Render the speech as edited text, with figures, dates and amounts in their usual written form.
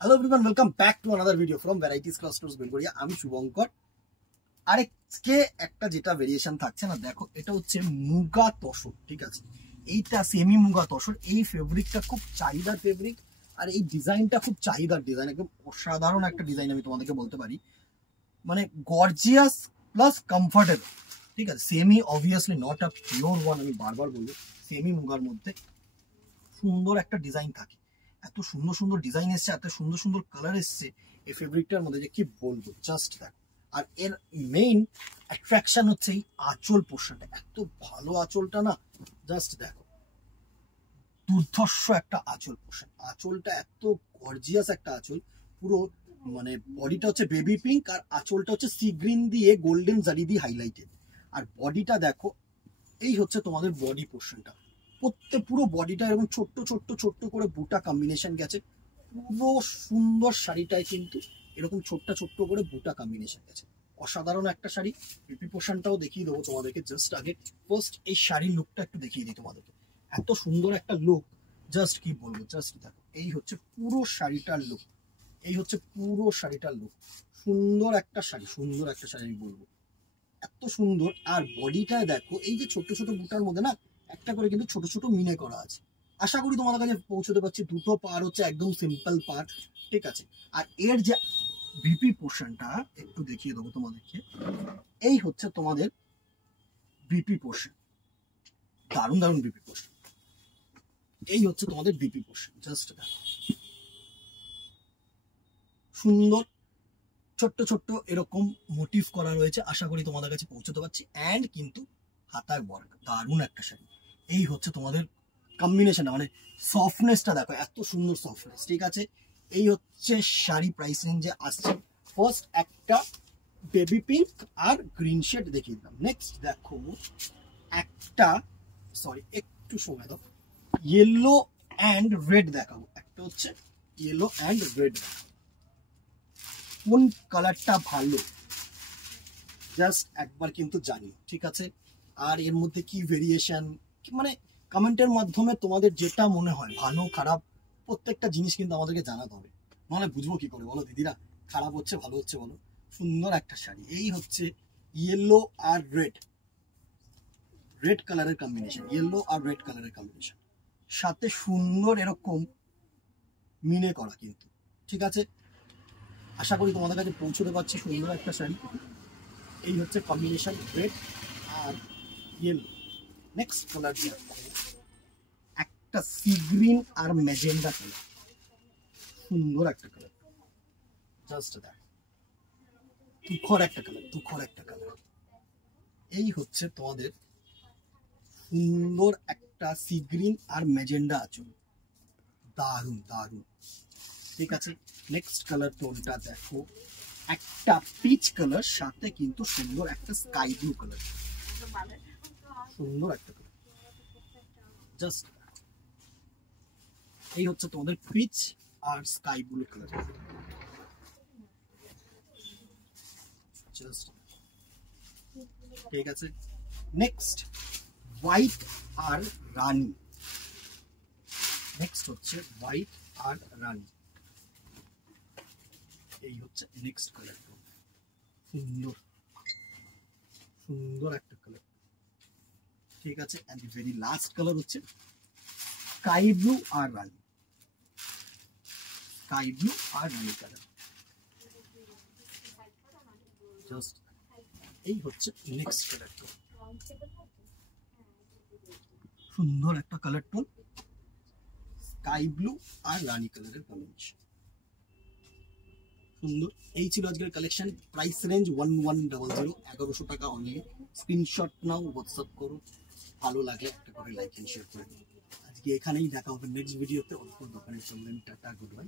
Hello everyone, welcome back to another video from varieties clusters Belgharia. আমি শুভঙ্কর। আরেককে একটা যেটা variation থাকছে না, দেখো এটা হচ্ছে মুগা তসর। ঠিক আছে, এইটা সেমি মুগা তসর। এই ফেব্রিকটা খুব চাহিদার ফেব্রিক, আর এই ডিজাইনটা খুব চাহিদার ডিজাইন, একদম অসাধারণ একটা ডিজাইন আমি তোমাদেরকে বলতে পারি। মানে গর্জিয়াস প্লাস কমফোর্টেবল। ঠিক আছে, semi obviously not a pure one, আমি বারবার বলবো। সেমি মুগার মধ্যে সুন্দর একটা ডিজাইন থাকে, এত সুন্দর সুন্দর ডিজাইন এসছে, এত সুন্দর সুন্দর কালার এসছে এই ফেব্রিকটার মধ্যে যে কি বলবো, জাস্ট দেখো। আর এর মেইন অ্যাট্রাকশন হচ্ছে এই আঁচল পোর্শনটা, এত ভালো আঁচলটা না, জাস্ট দেখো। দুর্ধর্ষ একটা আঁচল পোর্শন, আঁচলটা এত গর্জিয়াস একটা আঁচল। পুরো মানে বডিটা হচ্ছে বেবি পিঙ্ক, আর আঁচলটা হচ্ছে সি গ্রিন দিয়ে গোল্ডেন জারি দিয়ে হাইলাইটেড। আর বডিটা দেখো, এই হচ্ছে তোমাদের বডি পোর্শনটা। পুরো বডিটা এরকম ছোট্ট ছোট্ট ছোট্ট করে বুটা কম্বিনেশন গেছে। পুরো সুন্দর শাড়িটায় কিন্তু এরকম ছোট্ট ছোট্ট করে বুটা কম্বিনেশন গেছে। অসাধারণ একটা শাড়ি। বিপি পোর্শনটাও দেখিয়ে দেবো তোমাদেরকে। জাস্ট আগে ফার্স্ট এই শাড়ির লুকটা একটু দেখিয়ে দিই তোমাদেরকে। এত সুন্দর একটা লুক, জাস্ট কি বলবো, জাস্ট দেখো। এই হচ্ছে পুরো শাড়িটার লুক, এই হচ্ছে পুরো শাড়িটার লুক। সুন্দর একটা শাড়ি, সুন্দর একটা শাড়ি আমি বলবো, এত সুন্দর। আর বডিটায় দেখো, এই যে ছোট ছোট বুটার মধ্যে না একটা করে কিন্তু ছোট ছোট মিনে করা আছে। আশা করি তোমাদের কাছে পৌঁছতে পারছি। দুটো পার হচ্ছে একদম সিম্পল পার, ঠিক আছে। আর এর যে ভিপি পোর্শনটা একটু দেখিয়ে দেবো তোমাদেরকে। এই হচ্ছে তোমাদের ভিপি পোর্শন, দারুণ দারুণ ভিপি পোর্শন। এই হচ্ছে তোমাদের ভিপি পোর্শন, জাস্ট দেখো। সুন্দর ছোট্ট ছোট্ট এরকম মোটিভ করা রয়েছে, আশা করি তোমাদের কাছে পৌঁছতে পারছি। অ্যান্ড কিন্তু হাতায় ওয়ার্ক, দারুণ একটা শাড়ি। এই হচ্ছে তোমাদের কম্বিনেশনটা, মানে সফটনেসটা দেখো, এত সুন্দর সফটনেস। ঠিক আছে, এই হচ্ছে শাড়ি। প্রাইস রেঞ্জে আসছে ফার্স্ট একটা বেবি পিঙ্ক আর গ্রিন শেড দেখিয়ে দিলাম। নেক্সট দেখো একটা, সরি একটু সময় দাও, ইয়েলো অ্যান্ড রেড দেখাবো। একটা হচ্ছে ইয়েলো অ্যান্ড রেড। কোন কালারটা ভালো জাস্ট একবার কিন্তু জানি, ঠিক আছে। আর এর মধ্যে কি ভেরিয়েশন, মানে কমেন্টের মাধ্যমে তোমাদের যেটা মনে হয় ভালো খারাপ প্রত্যেকটা জিনিস কিন্তু আমাদেরকে জানাতে হবে, নাহলে বুঝবো কি করে বলো দিদিরা, খারাপ হচ্ছে ভালো হচ্ছে বলো। সুন্দর একটা শাড়ি। এই হচ্ছে ইয়েলো আর রেড, রেড কালারের কম্বিনেশন, ইয়েলো আর রেড কালারের কম্বিনেশন, সাথে সুন্দর এরকম মিনে করা কিন্তু, ঠিক আছে। আশা করি তোমাদের কাছে পৌঁছতে পারছি। সুন্দর একটা শাড়ি। এই হচ্ছে কম্বিনেশন রেড আর ইয়েলো। নেক্সট কালার একটা সি গ্রিন আর ম্যাজেন্ডা কালার, সুন্দর একটা কালার, জাস্ট দেখ, তুখর একটা কালার, তুখর একটা কালার। এই হচ্ছে তোমাদের সুন্দর একটা সি গ্রিন আর ম্যাজেন্ডা আচল, দারুণ দারুণ, ঠিক আছে। নেক্সট কালার টোনটা দেখো, একটা পিচ কালার, সাথে কিন্তু সুন্দর একটা স্কাই ব্লু কালার, সুন্দর একটা কালার, জাস্ট। এই হচ্ছে তোমাদের পিচ আর স্কাই ব্লু কালার, জাস্ট, ঠিক আছে। নেক্সট হোয়াইট আর রানী, নেক্সট হচ্ছে হোয়াইট আর রানী। এই হচ্ছে নেক্সট কালার, সুন্দর সুন্দর একটা কালার, ঠিক আছে। এন্ড ভেরি লাস্ট কালার হচ্ছে স্কাই ব্লু আর রানী, স্কাই ব্লু আর রানী কালার, জাস্ট। এই হচ্ছে নেক্সট কালার টোন, সুন্দর একটা কালার টোন, স্কাই ব্লু আর রানী কালারের কম্বিনেশন, সুন্দর। এই ছিল আজকের কালেকশন। প্রাইস রেঞ্জ 1100, 1100 টাকা অনলি। স্ক্রিনশট নাও, হোয়াটসঅ্যাপ করো, ভালো লাগলে একটা করে লাইক এন্ড শেয়ার করে দিও। আজকে এখানেই দেখা হবে নেক্সট ভিডিওতে। অল্প দোকানে চললেন, টাটা, গুড বাই।